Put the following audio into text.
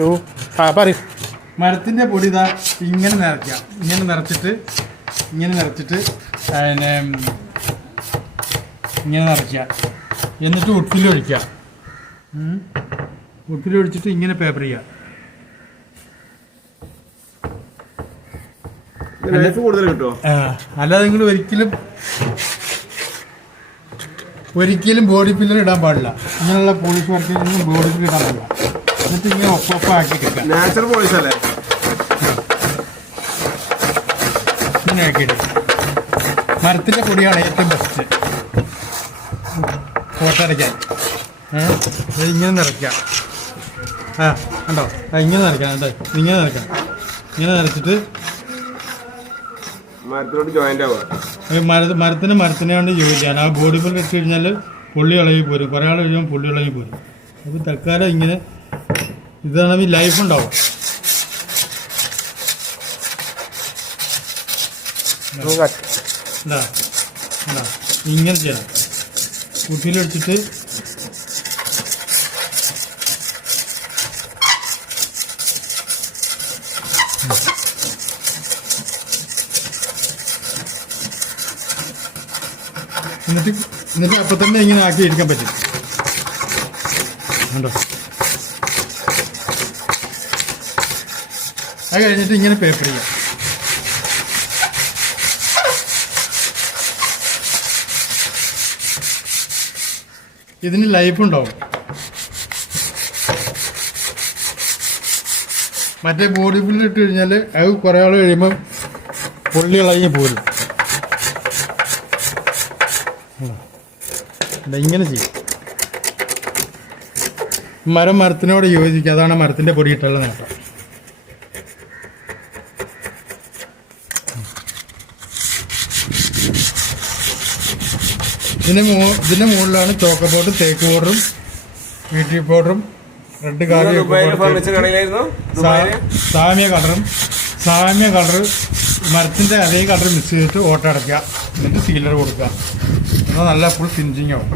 To ആ പറയൂ. മരത്തിന്റെ പൊടി ഇതാ ഇങ്ങനെ നിറയ്ക്കുക. ഇങ്ങനെ നിറച്ചിട്ട് ഇങ്ങനെ നിറച്ചിട്ട് പിന്നെ ഇങ്ങനെ നിറയ്ക്കുക. എന്നിട്ട് ഉപ്പിൽ ഒഴിക്കുക. ഉം. ഉപ്പിൽ ഒഴിച്ചിട്ട് ഇങ്ങനെ പേപ്പർ ചെയ്യുക. കൂടുതൽ കിട്ടുമോ അല്ലാതെ നിങ്ങൾ ഒരിക്കലും ഒരിക്കലും ബോഡി പില്ലർ ഇടാൻ പാടില്ല. ഇങ്ങനെയുള്ള പോളിഷ് വർക്കിൽ ബോഡി പില്ലർ ഇടാൻ പാടില്ല. എന്നിട്ട് ഒപ്പം ആക്കി നാച്ചുറൽ പോളിസ് അല്ലേ ഇങ്ങനെ മരത്തിന്റെ പൊടിയാണ് ഏറ്റവും ബെസ്റ്റ് ഫോട്ടടയ്ക്കാൻ ഇത് ഇങ്ങനെ നിറയ്ക്കാം. ആ കണ്ടോ? ആ ഇങ്ങനെ നിറയ്ക്കാം അതെ ഇങ്ങനെ നിറയ്ക്കാം. ഇങ്ങനെ നിറച്ചിട്ട് മരത്തിനോട് ആവുക. മര മരത്തിന് മരത്തിനെ കൊണ്ട് യോജിക്കാൻ ആ ബിൽഡ് ഇട്ട് കഴിഞ്ഞാൽ പുള്ളി ഇളകി പോരും. കുറേ ആൾ കഴിയുമ്പോൾ പുള്ളി ഇളകി പോരും. അപ്പോൾ തൽക്കാലം ഇങ്ങനെ ഇതാണ് ലൈഫ് ഉണ്ടാവും. ഇങ്ങനെ ചെയ്യണം. കുട്ടിയിലെടുത്തിട്ട് എന്നിട്ട് എന്നിട്ട് അപ്പം തന്നെ ഇങ്ങനെ ആക്കി എടുക്കാൻ പറ്റും. കണ്ടോ? അത് കഴിഞ്ഞിട്ട് ഇങ്ങനെ പേപ്പർ ചെയ്യാം. ഇതിന് ലൈഫ് ഉണ്ടാവും. മറ്റേ ബോഡി ബിൽഡ് ഇട്ട് കഴിഞ്ഞാൽ അത് കുറേ ആൾ കഴിയുമ്പം പൊള്ളി ഇളകി പോരും. ഇങ്ങനെ ചെയ്യും. മരം മരത്തിനോട് യോജിക്കുക അതാണ് മരത്തിന്റെ പൊടി ഇട്ടുള്ള നേട്ടം. ഇതിന് മൂ ഇതിന്റെ മുകളിലാണ് ചോക്ക പൗഡറും തേക്ക് പൗഡറും വീട്ടി പൗഡറും റെഡ് ദുബായിൽ സാമ്യ കളറും സാമ്യ കളർ മരത്തിന്റെ അതേ കളർ മിക്സ് ചെയ്തിട്ട് ഓട്ടടയ്ക്കുക. എന്നിട്ട് സീലർ കൊടുക്കുക. എന്നാൽ നല്ല ഫുൾ ഫിനിഷിങ് ആവും.